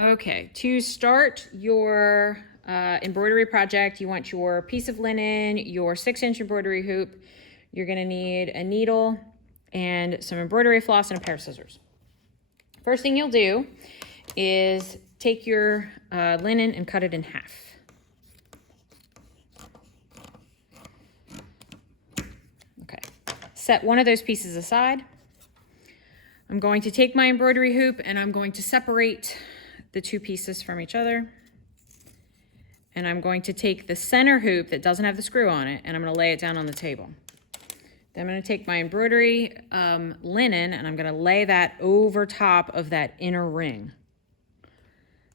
Okay, to start your embroidery project, you want your piece of linen, your 6-inch embroidery hoop. You're gonna need a needle and some embroidery floss and a pair of scissors. First thing you'll do is take your linen and cut it in half. Okay, set one of those pieces aside. I'm going to take my embroidery hoop and I'm going to separate the two pieces from each other. And I'm going to take the center hoop that doesn't have the screw on it and I'm going to lay it down on the table. Then I'm going to take my embroidery linen and I'm going to lay that over top of that inner ring.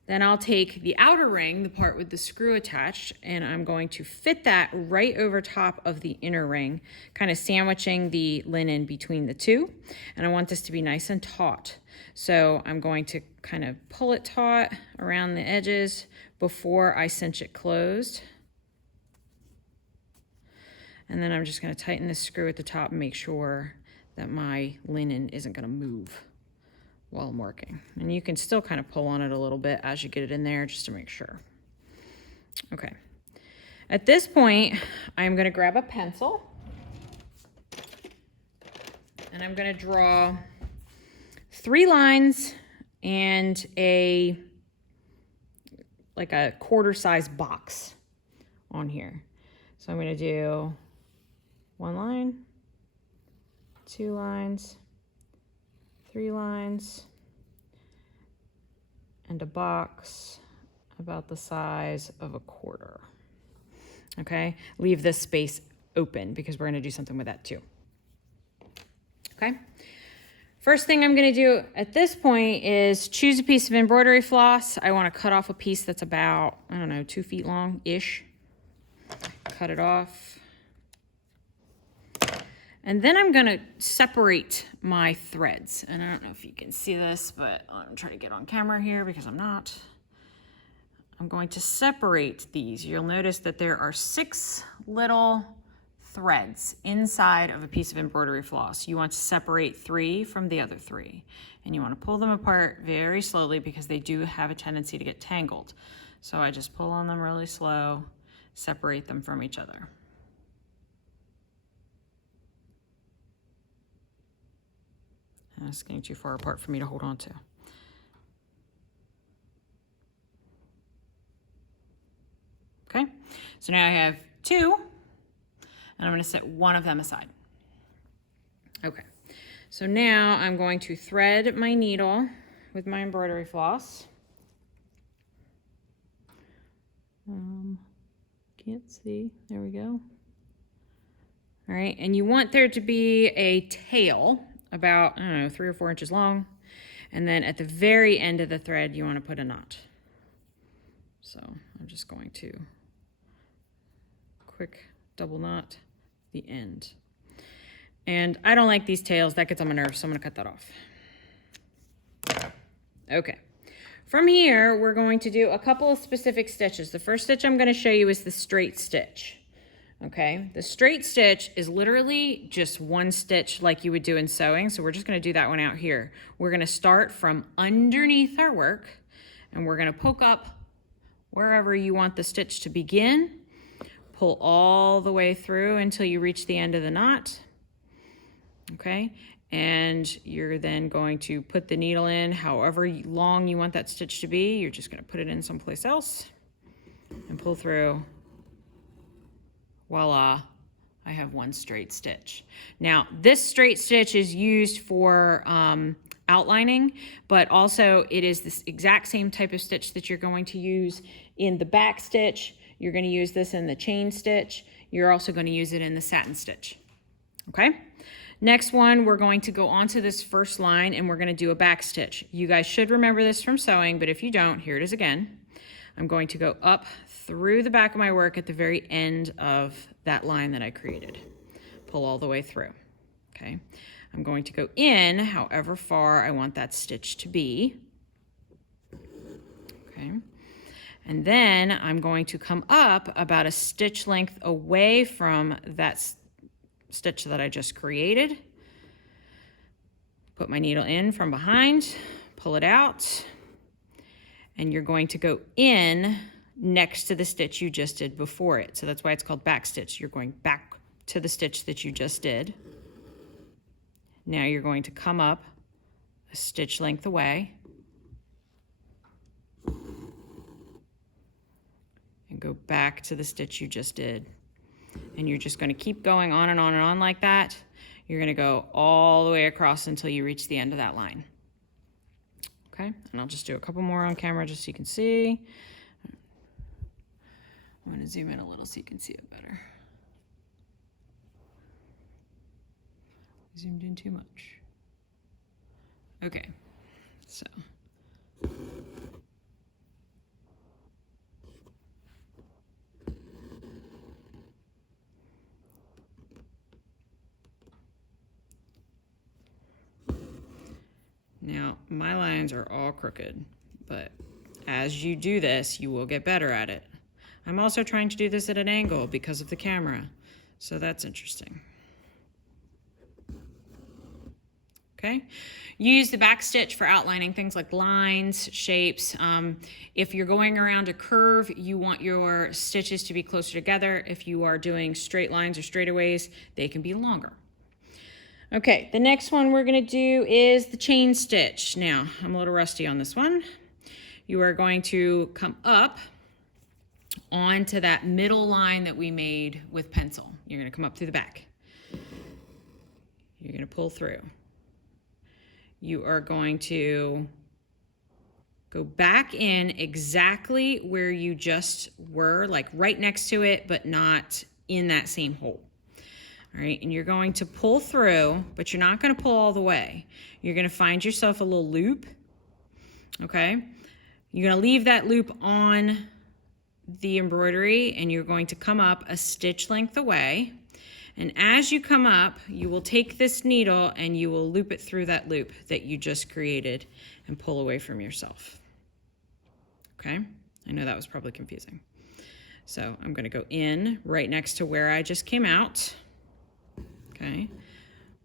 Then I'll take the outer ring, the part with the screw attached, and I'm going to fit that right over top of the inner ring, kind of sandwiching the linen between the two. And I want this to be nice and taut. So I'm going to kind of pull it taut around the edges before I cinch it closed. And then I'm just going to tighten this screw at the top and make sure that my linen isn't going to move while I'm working. And you can still kind of pull on it a little bit as you get it in there just to make sure. Okay. At this point, I'm going to grab a pencil and I'm going to draw 3 lines and like a quarter-size box on here. So I'm going to do 1 line, 2 lines, 3 lines, and a box about the size of a quarter. Okay, leave this space open because we're going to do something with that too. Okay, first thing I'm going to do at this point is choose a piece of embroidery floss. I want to cut off a piece that's about, I don't know, 2 feet long-ish. Cut it off. And then I'm going to separate my threads. And I don't know if you can see this, but I'm trying to get on camera here because I'm not. I'm going to separate these. You'll notice that there are 6 little threads inside of a piece of embroidery floss. You want to separate 3 from the other 3. And you want to pull them apart very slowly because they do have a tendency to get tangled. So I just pull on them really slow, separate them from each other. It's getting too far apart for me to hold on to. Okay, so now I have 2, and I'm going to set one of them aside. Okay, so now I'm going to thread my needle with my embroidery floss. Can't see, there we go. All right, and you want there to be a tail about, I don't know, 3 or 4 inches long. And then at the very end of the thread, you want to put a knot. So I'm just going to quick double knot the end. And I don't like these tails, that gets on my nerves, so I'm going to cut that off. Okay. From here, we're going to do a couple of specific stitches. The first stitch I'm going to show you is the straight stitch. Okay, the straight stitch is literally just 1 stitch like you would do in sewing. So we're just going to do that one out here. We're going to start from underneath our work and we're going to poke up wherever you want the stitch to begin. Pull all the way through until you reach the end of the knot. Okay, and you're then going to put the needle in however long you want that stitch to be. You're just going to put it in someplace else and pull through. Voila, I have 1 straight stitch. Now, this straight stitch is used for outlining, but also it is this exact same type of stitch that you're going to use in the back stitch. You're going to use this in the chain stitch. You're also going to use it in the satin stitch. Okay? Next one, we're going to go onto this first line and we're going to do a back stitch. You guys should remember this from sewing, but if you don't, here it is again. I'm going to go up through the back of my work at the very end of that line that I created. Pull all the way through, okay? I'm going to go in however far I want that stitch to be, okay? And then I'm going to come up about a stitch length away from that stitch that I just created. Put my needle in from behind, pull it out, and you're going to go in next to the stitch you just did before it. So that's why it's called back stitch. You're going back to the stitch that you just did. Now you're going to come up a stitch length away and go back to the stitch you just did. And you're just going to keep going on and on and on like that. You're going to go all the way across until you reach the end of that line. Okay, and I'll just do a couple more on camera just so you can see. I'm going to zoom in a little so you can see it better. Zoomed in too much. Okay, so. Now, my lines are all crooked, but as you do this, you will get better at it. I'm also trying to do this at an angle because of the camera, so that's interesting. Okay, use the back stitch for outlining things like lines, shapes. If you're going around a curve, you want your stitches to be closer together. If you are doing straight lines or straightaways, they can be longer. Okay, the next one we're going to do is the chain stitch. Now, I'm a little rusty on this one. You are going to come up onto that middle line that we made with pencil. You're going to come up through the back. You're going to pull through. You are going to go back in exactly where you just were, like right next to it, but not in that same hole. All right, and you're going to pull through, but you're not going to pull all the way. You're going to find yourself a little loop, okay? You're going to leave that loop on the embroidery, and you're going to come up a stitch length away. And as you come up, you will take this needle and you will loop it through that loop that you just created and pull away from yourself. Okay, I know that was probably confusing. So I'm going to go in right next to where I just came out. Okay,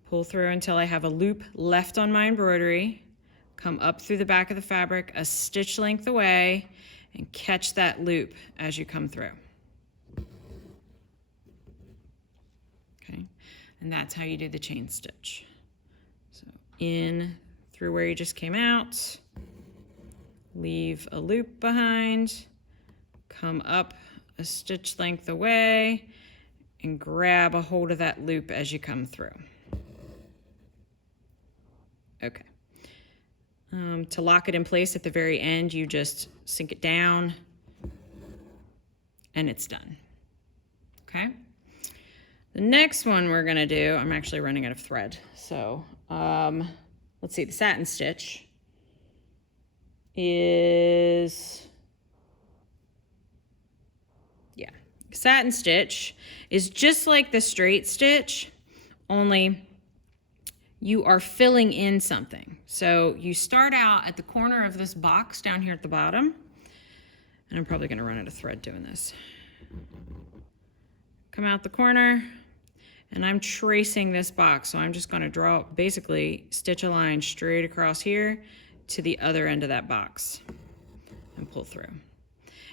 pull through until I have a loop left on my embroidery, come up through the back of the fabric a stitch length away, and catch that loop as you come through. Okay, and that's how you do the chain stitch. So in through where you just came out, leave a loop behind, come up a stitch length away, and grab a hold of that loop as you come through. Okay. To lock it in place at the very end, you just sink it down and it's done. Okay. The next one we're gonna do, I'm actually running out of thread. So let's see, the satin stitch is, yeah, satin stitch is just like the straight stitch, only you are filling in something. So you start out at the corner of this box down here at the bottom, and I'm probably gonna run out of thread doing this. Come out the corner, and I'm tracing this box. So I'm just gonna draw, basically stitch a line straight across here to the other end of that box and pull through.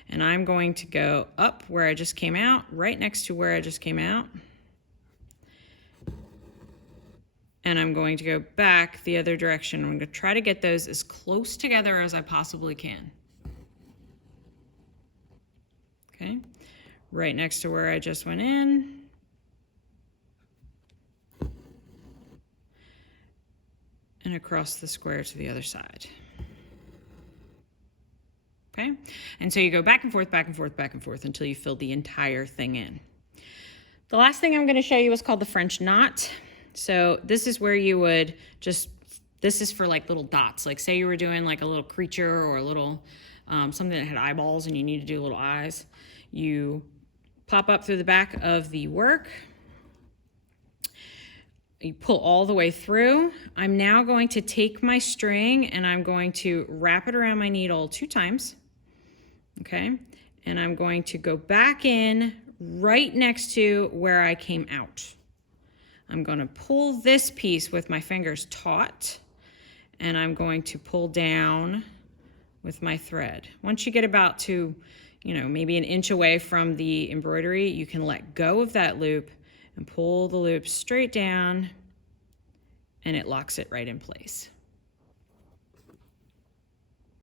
And I'm going to go up where I just came out, right next to where I just came out. And I'm going to go back the other direction. I'm going to try to get those as close together as I possibly can. Okay, right next to where I just went in. And across the square to the other side. Okay, and so you go back and forth, back and forth, back and forth until you fill the entire thing in. The last thing I'm going to show you is called the French knot. So this is where you would just, this is for like little dots. Like say you were doing like a little creature or a little, something that had eyeballs and you need to do little eyes. You pop up through the back of the work. You pull all the way through. I'm now going to take my string and I'm going to wrap it around my needle 2 times. Okay, and I'm going to go back in right next to where I came out. I'm going to pull this piece with my fingers taut, and I'm going to pull down with my thread. Once you get about to, maybe an inch away from the embroidery, you can let go of that loop and pull the loop straight down, and it locks it right in place.